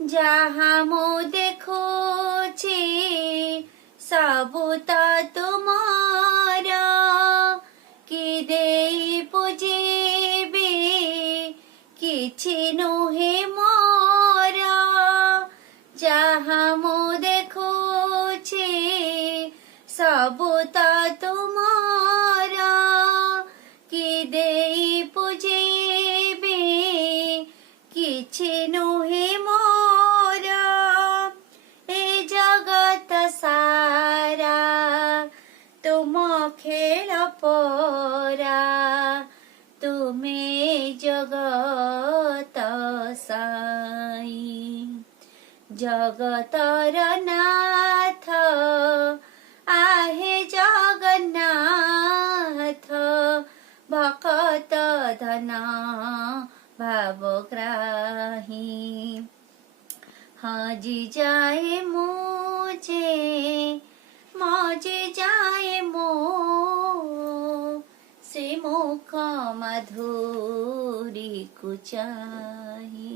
जहाँ मो देखुछि सबु तो तुमार कि देई पूजिबी किछि नुहे मोर जहाँ मो देखुछि सबु तो तुमार कि देई पूजिबी किछि नुहे मोर ए जगत सारा तुम खेल परा तुमे जगत साई जगतर नाथ आहे जगन्नाथ भक्त धना भावग्राही हजी जाए मुझे मजे जाए मो श्रीमुख मधुरी कुचाही।